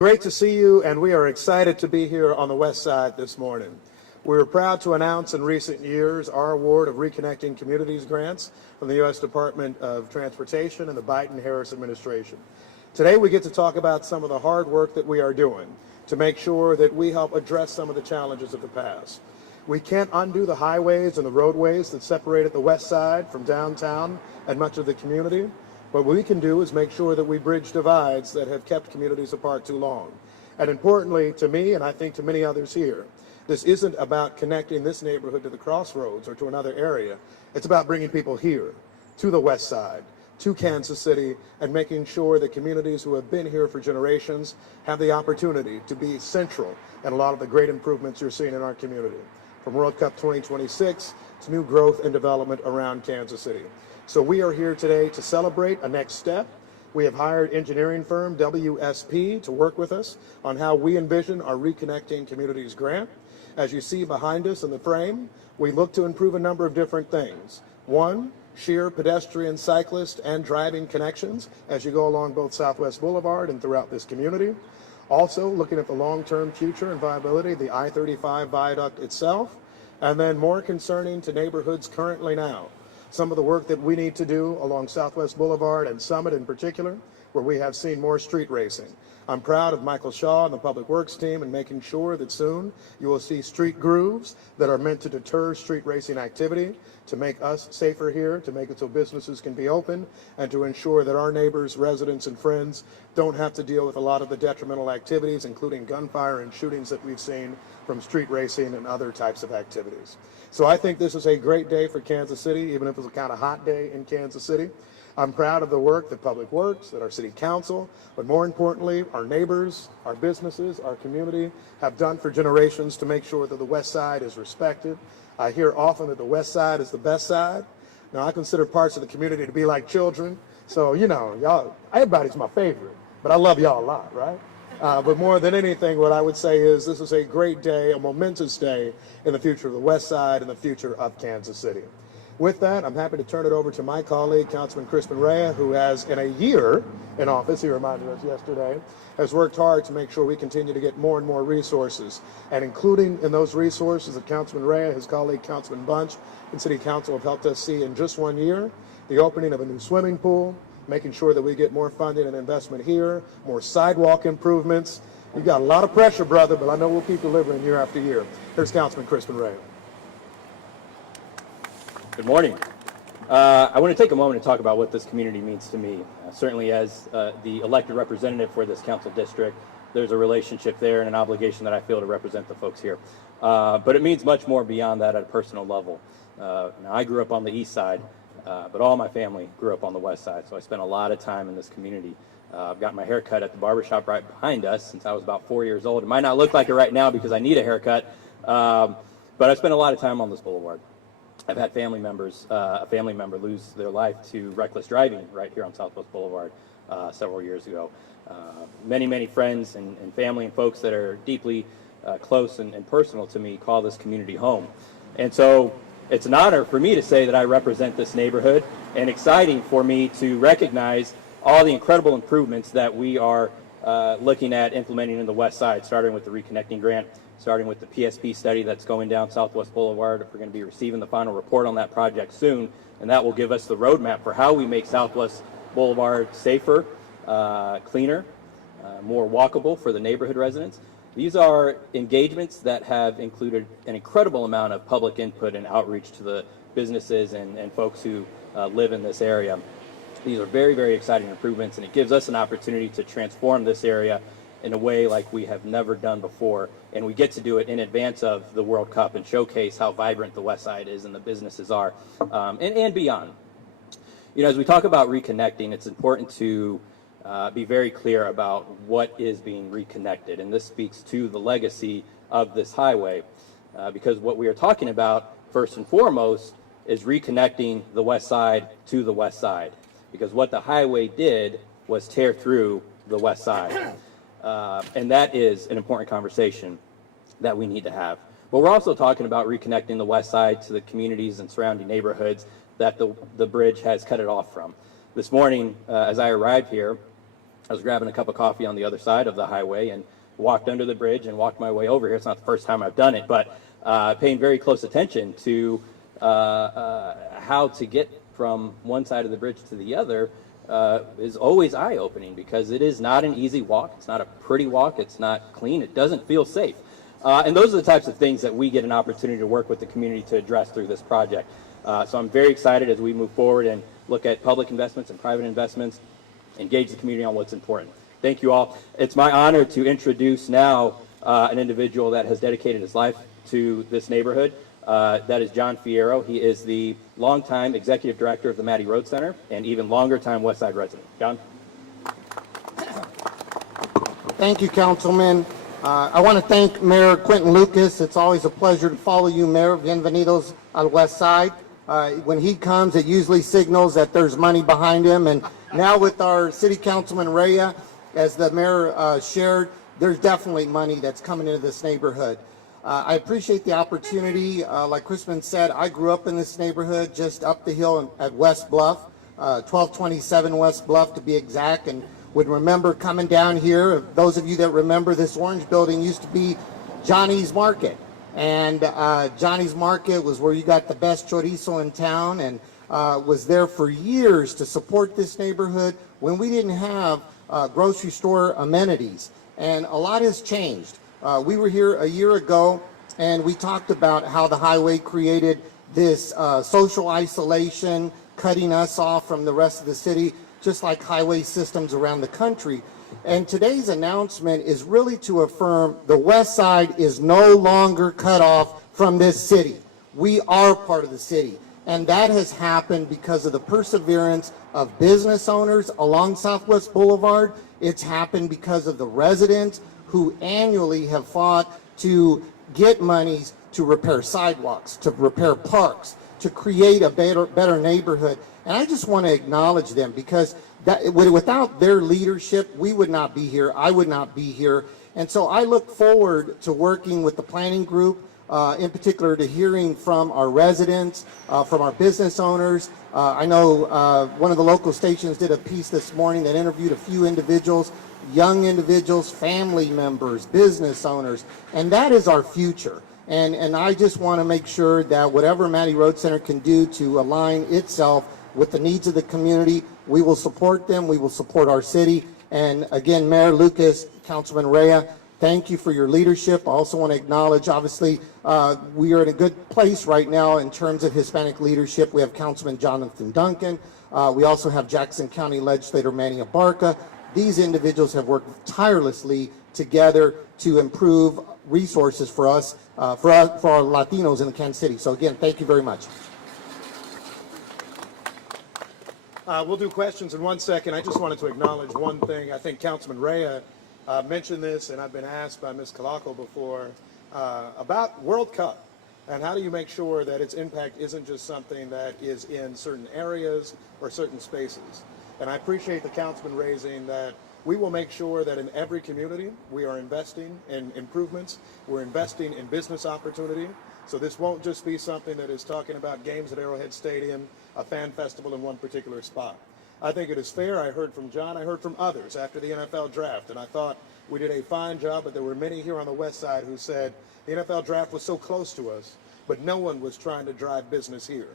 Great to see you, and we are excited to be here on the West Side this morning. We're proud to announce in recent years our award of Reconnecting Communities grants from the U.S. Department of Transportation and the Biden-Harris administration. Today we get to talk about some of the hard work that we are doing to make sure that we help address some of the challenges of the past. We can't undo the highways and the roadways that separated the West Side from downtown and much of the community. What we can do is make sure that we bridge divides that have kept communities apart too long. And importantly to me, and I think to many others here, this isn't about connecting this neighborhood to the crossroads or to another area. It's about bringing people here, to the West Side, to Kansas City, and making sure that communities who have been here for generations have the opportunity to be central in a lot of the great improvements you're seeing in our community, from World Cup 2026 to new growth and development around Kansas City. So we are here today to celebrate a next step. We have hired engineering firm WSP to work with us on how we envision our Reconnecting Communities grant. As you see behind us in the frame, we look to improve a number of different things. One, sheer pedestrian, cyclist, and driving connections as you go along both Southwest Boulevard and throughout this community. Also, looking at the long-term future and viability of the I-35 viaduct itself. And then more concerning to neighborhoods currently now, some of the work that we need to do along Southwest Boulevard and Summit in particular, where we have seen more street racing. I'm proud of Michael Shaw and the Public Works team in making sure that soon you will see street grooves that are meant to deter street racing activity, to make us safer here, to make it so businesses can be open, and to ensure that our neighbors, residents, and friends don't have to deal with a lot of the detrimental activities, including gunfire and shootings that we've seen from street racing and other types of activities. So I think this is a great day for Kansas City, even if it's a kind of hot day in Kansas City. I'm proud of the work that Public Works, that our City Council, but more importantly, our neighbors, our businesses, our community have done for generations to make sure that the West Side is respected. I hear often that the West Side is the best side. Now, I consider parts of the community to be like children. So, you know, y'all, everybody's my favorite, but I love y'all a lot, right? But more than anything, what I would say is this is a great day, a momentous day in the future of the West Side and the future of Kansas City. With that, I'm happy to turn it over to my colleague, Councilman Crispin Rea, who has, in a year in office, he reminded us yesterday, has worked hard to make sure we continue to get more and more resources. And including in those resources that Councilman Rea, his colleague, Councilman Bunch, and City Council have helped us see in just 1 year, the opening of a new swimming pool, making sure that we get more funding and investment here, more sidewalk improvements. You've got a lot of pressure, brother, but I know we'll keep delivering year after year. Here's Councilman Crispin Rea. Good morning. I want to take a moment to talk about what this community means to me. Certainly as the elected representative for this council district, there's a relationship there and an obligation that I feel to represent the folks here. But it means much more beyond that at a personal level. Now, I grew up on the east side, but all my family grew up on the west side, so I spent a lot of time in this community. I've got my hair cut at the barbershop right behind us since I was about 4 years old. It might not look like it right now because I need a haircut, but I spent a lot of time on this boulevard. I've had family members, a family member lose their life to reckless driving right here on Southwest Boulevard several years ago. Many friends and family and folks that are deeply close and personal to me call this community home. And so it's an honor for me to say that I represent this neighborhood, and exciting for me to recognize all the incredible improvements that we are looking at implementing in the West Side, starting with the Reconnecting grant, starting with the PSP study that's going down Southwest Boulevard. We're going to be receiving the final report on that project soon, and that will give us the roadmap for how we make Southwest Boulevard safer, cleaner, more walkable for the neighborhood residents. These are engagements that have included an incredible amount of public input and outreach to the businesses and folks who live in this area. These are very exciting improvements, and it gives us an opportunity to transform this area in a way like we have never done before, and we get to do it in advance of the World Cup and showcase how vibrant the West Side is and the businesses are, and beyond. You know, as we talk about reconnecting, it's important to be very clear about what is being reconnected, and this speaks to the legacy of this highway, because what we are talking about first and foremost is reconnecting the West Side to the West Side, because what the highway did was tear through the West Side. And that is an important conversation that we need to have. But we're also talking about reconnecting the West Side to the communities and surrounding neighborhoods that the bridge has cut it off from. This morning, as I arrived here, I was grabbing a cup of coffee on the other side of the highway and walked under the bridge and walked my way over here. It's not the first time I've done it, but paying very close attention to how to get from one side of the bridge to the other is always eye-opening, because it is not an easy walk. It's not a pretty walk. It's not clean. It doesn't feel safe. And those are the types of things that we get an opportunity to work with the community to address through this project. So I'm very excited as we move forward and look at public investments and private investments, engage the community on what's important. Thank you all. It's my honor to introduce now an individual that has dedicated his life to this neighborhood. That is John Fierro. He is the longtime executive director of the Mattie Road Center and even longer time Westside resident. John? Thank you, Councilman. I want to thank Mayor Quentin Lucas. It's always a pleasure to follow you, Mayor. Bienvenidos al Westside. When he comes, it usually signals that there's money behind him. And now with our City Councilman Rhea, as the mayor shared, there's definitely money that's coming into this neighborhood. I appreciate the opportunity. Like Crispin said, I grew up in this neighborhood just up the hill at West Bluff, 1227 West Bluff to be exact, and would remember coming down here. Those of you that remember, this orange building used to be Johnny's Market. And Johnny's Market was where you got the best chorizo in town, and was there for years to support this neighborhood when we didn't have grocery store amenities. And a lot has changed. We were here a year ago, and we talked about how the highway created this social isolation, cutting us off from the rest of the city, just like highway systems around the country. And today's announcement is really to affirm the West Side is no longer cut off from this city. We are part of the city. And that has happened because of the perseverance of business owners along Southwest Boulevard. It's happened because of the residents who annually have fought to get monies to repair sidewalks, to repair parks, to create a better neighborhood. And I just want to acknowledge them, because without their leadership, we would not be here. I would not be here. And so I look forward to working with the planning group, in particular to hearing from our residents, from our business owners. I know one of the local stations did a piece this morning that interviewed a few individuals, young individuals, family members, business owners, and that is our future. And I just want to make sure that whatever Mattie Road Center can do to align itself with the needs of the community, we will support them, we will support our city. And again, Mayor Lucas, Councilman Rhea, thank you for your leadership. I also want to acknowledge, obviously, we are in a good place right now in terms of Hispanic leadership. We have Councilman Jonathan Duncan. We also have Jackson County Legislator Manny Abarca. These individuals have worked tirelessly together to improve resources for us, for our Latinos in the Kansas City. So again, thank you very much. We'll do questions in 1 second. I just wanted to acknowledge one thing. I think Councilman Rhea mentioned this, and I've been asked by Ms. Calaco before about World Cup, and how do you make sure that its impact isn't just something that is in certain areas or certain spaces. And I appreciate the councilman raising that. We will make sure that in every community we are investing in improvements, we're investing in business opportunity. So this won't just be something that is talking about games at Arrowhead Stadium, a fan festival in one particular spot. I think it is fair. I heard from John, I heard from others after the NFL draft, and I thought we did a fine job, but there were many here on the West Side who said the NFL draft was so close to us, but no one was trying to drive business here.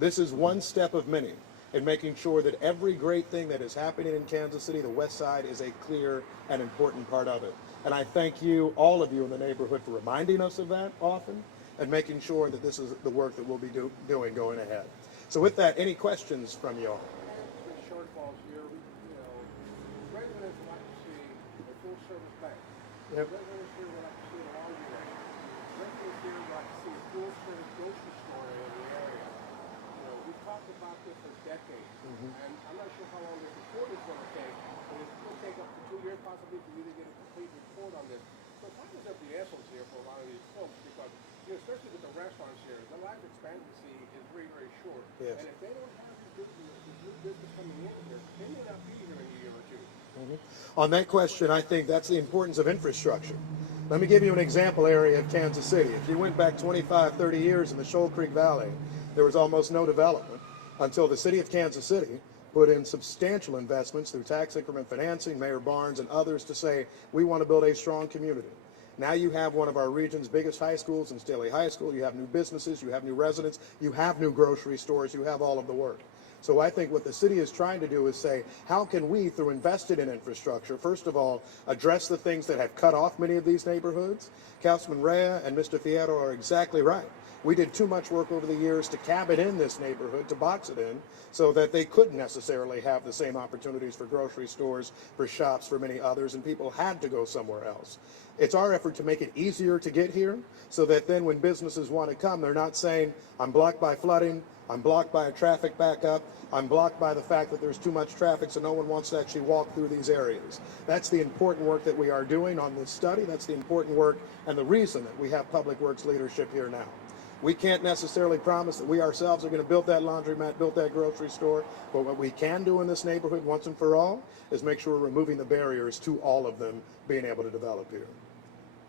This is one step of many in making sure that every great thing that is happening in Kansas City, the West Side is a clear and important part of it. And I thank you, all of you in the neighborhood, for reminding us of that often and making sure that this is the work that we'll be doing going ahead. So with that, any questions from you all? Shortfalls here, residents would like to see a full service bank. Yep. Residents here would like to see a laundry line. Residents here would like to see a full service grocery store in the area. We've talked about this for decades, and I'm not sure how long this report is going to take, but it's going to take up to 2 years possibly for you to get a complete report on this. So time is of the essence here for a lot of these folks, because especially with the restaurants here, the life expectancy is very, very short. Yes. And if they don't have this new business coming in here, they may not be here in a year or two. On that question, I think that's the importance of infrastructure. Let me give you an example area of Kansas City. If you went back 25, 30 years in the Shoal Creek Valley, there was almost no development until the city of Kansas City put in substantial investments through tax increment financing, Mayor Barnes and others, to say we want to build a strong community. Now you have one of our region's biggest high schools in Staley High School. You have new businesses, you have new residents, you have new grocery stores, you have all of the work. So I think what the city is trying to do is say, how can we, through investing in infrastructure, first of all, address the things that have cut off many of these neighborhoods? Councilman Rea and Mr. Fierro are exactly right. We did too much work over the years to cabin in this neighborhood, to box it in, so that they couldn't necessarily have the same opportunities for grocery stores, for shops, for many others, and people had to go somewhere else. It's our effort to make it easier to get here, so that then when businesses want to come, they're not saying, I'm blocked by flooding, I'm blocked by a traffic backup, I'm blocked by the fact that there's too much traffic, so no one wants to actually walk through these areas. That's the important work that we are doing on this study. That's the important work and the reason that we have Public Works leadership here now. We can't necessarily promise that we ourselves are going to build that laundromat, build that grocery store, but what we can do in this neighborhood once and for all is make sure we're removing the barriers to all of them being able to develop here.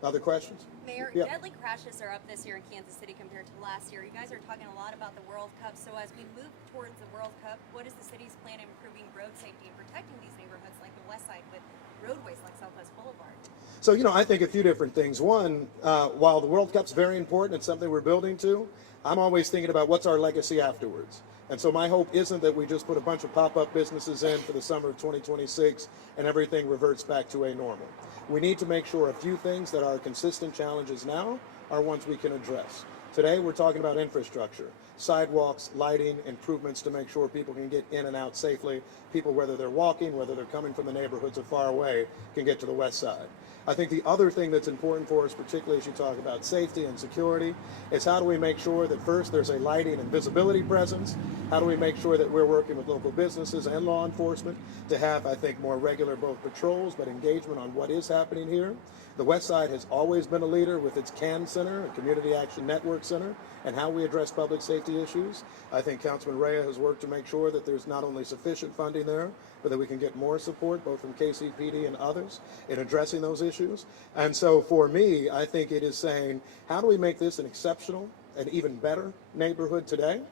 Other questions? Mayor, Yeah. deadly crashes are up this year in Kansas City compared to last year. You guys are talking a lot about the World Cup. So as we move towards the World Cup, what is the city's plan in improving road safety and protecting these neighborhoods like the Westside with roadways like Southwest Boulevard? So, I think a few different things. One, while the World Cup's very important, it's something we're building to, I'm always thinking about what's our legacy afterwards. And so my hope isn't that we just put a bunch of pop-up businesses in for the summer of 2026 and everything reverts back to a normal. We need to make sure a few things that are consistent challenges now are ones we can address. Today we're talking about infrastructure, sidewalks, lighting, improvements to make sure people can get in and out safely. People, whether they're walking, whether they're coming from the neighborhoods or far away, can get to the west side. I think the other thing that's important for us, particularly as you talk about safety and security, is how do we make sure that first there's a lighting and visibility presence? How do we make sure that we're working with local businesses and law enforcement to have, I think, more regular both patrols but engagement on what is happening here? The West Side has always been a leader with its CAN Center, a Community Action Network Center, and how we address public safety issues. I think Councilman Rea has worked to make sure that there's not only sufficient funding there, but that we can get more support, both from KCPD and others, in addressing those issues. And so for me, I think it is saying, how do we make this an exceptional and even better neighborhood today?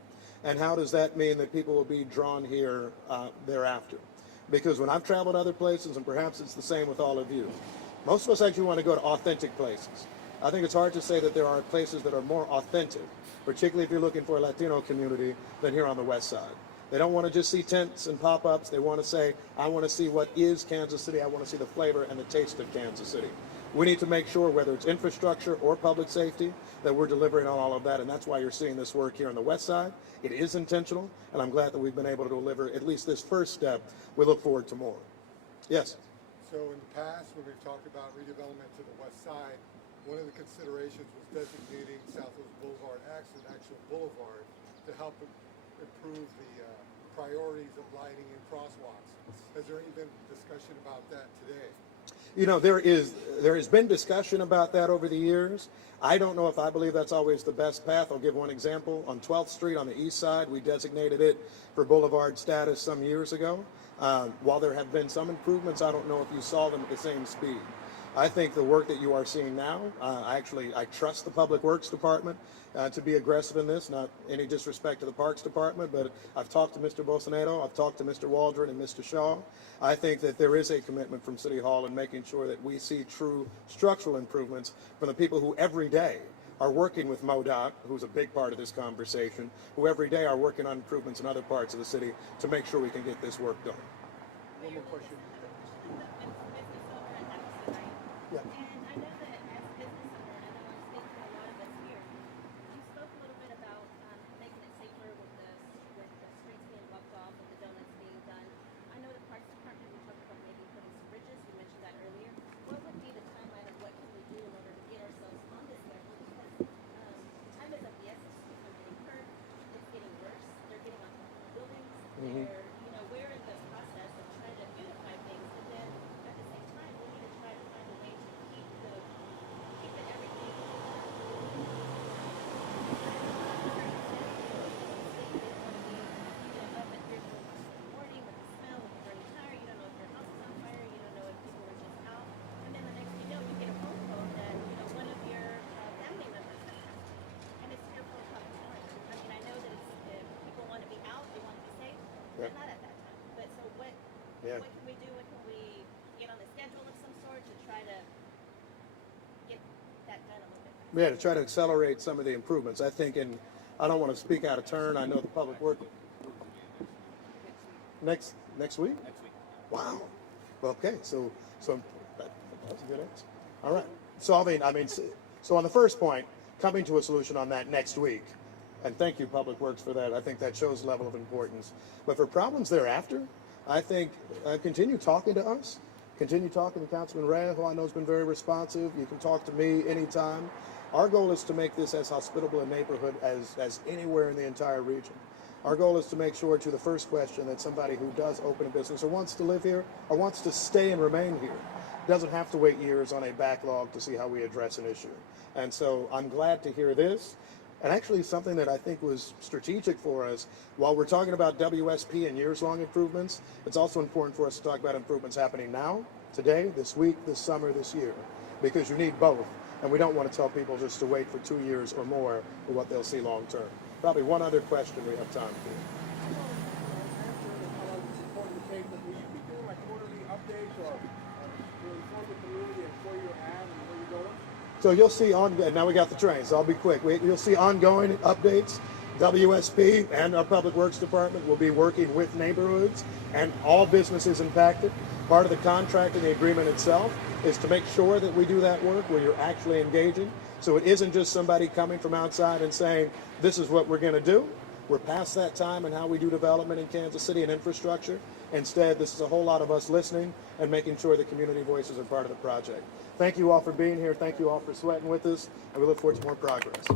And how does that mean that people will be drawn here thereafter? Because when I've traveled other places, and perhaps it's the same with all of you, most of us actually want to go to authentic places. I think it's hard to say that there are places that are more authentic, particularly if you're looking for a Latino community, than here on the West Side. They don't want to just see tents and pop-ups. They want to say, I want to see what is Kansas City. I want to see the flavor and the taste of Kansas City. We need to make sure, whether it's infrastructure or public safety, that we're delivering on all of that, and that's why you're seeing this work here on the West Side. It is intentional, and I'm glad that we've been able to deliver at least this first step. We look forward to more. Yes? So in the past, when we've talked about redevelopment to the west side, one of the considerations was designating Southwest Boulevard X an actual boulevard to help improve the priorities of lighting and crosswalks. Has there any been discussion about that today? There has been discussion about that over the years. I don't know if I believe that's always the best path. I'll give one example. On 12th Street on the east side, we designated it for boulevard status some years ago. While there have been some improvements, I don't know if you saw them at the same speed. I think the work that you are seeing now, I trust the Public Works Department to be aggressive in this, not any disrespect to the Parks Department, but I've talked to Mr. Bolsonaro, I've talked to Mr. Waldron and Mr. Shaw. I think that there is a commitment from City Hall in making sure that we see true structural improvements from the people who every day are working with MoDOT, who's a big part of this conversation, who every day are working on improvements in other parts of the city to make sure we can get this work done. One more question. Yeah. And I know that as a business owner, and I know I'm speaking to a lot of us here, you spoke a little bit about making it safer with the streets being blocked off and the donuts being done. I know the Parks Department, we talked about maybe putting some bridges, you mentioned that earlier. What would be the timeline of what can we do in order to get ourselves on this level? Because time is of the essence. People are getting hurt, it's getting worse, they're getting on top of buildings, they're, we're in the process of trying to beautify things Yeah, to try to accelerate some of the improvements. I think, and I don't want to speak out of turn. I know the public work next week. Next week. Wow. Well, okay, so that's a good answer. All right. So so on the first point, coming to a solution on that next week, and thank you, Public Works, for that. I think that shows level of importance. But for problems thereafter, I think continue talking to us. Continue talking to Councilman Ray, who I know has been very responsive. You can talk to me anytime. Our goal is to make this as hospitable a neighborhood as anywhere in the entire region. Our goal is to make sure, to the first question, that somebody who does open a business or wants to live here or wants to stay and remain here doesn't have to wait years on a backlog to see how we address an issue. And so I'm glad to hear this. And actually something that I think was strategic for us, while we're talking about WSP and years-long improvements, it's also important for us to talk about improvements happening now, today, this week, this summer, this year, because you need both. And we don't want to tell people just to wait for 2 years or more for what they'll see long-term. Probably one other question we have time for. Important to take, but will you be doing like quarterly updates or to inform the community and where you're at and where you're going? So you'll see now we got the train, so I'll be quick. You'll see ongoing updates. WSP and our Public Works Department will be working with neighborhoods and all businesses impacted. Part of the contract and the agreement itself is to make sure that we do that work where you're actually engaging. So it isn't just somebody coming from outside and saying, this is what we're going to do. We're past that time in how we do development in Kansas City and infrastructure. Instead, this is a whole lot of us listening and making sure the community voices are part of the project. Thank you all for being here. Thank you all for sweating with us, and we look forward to more progress.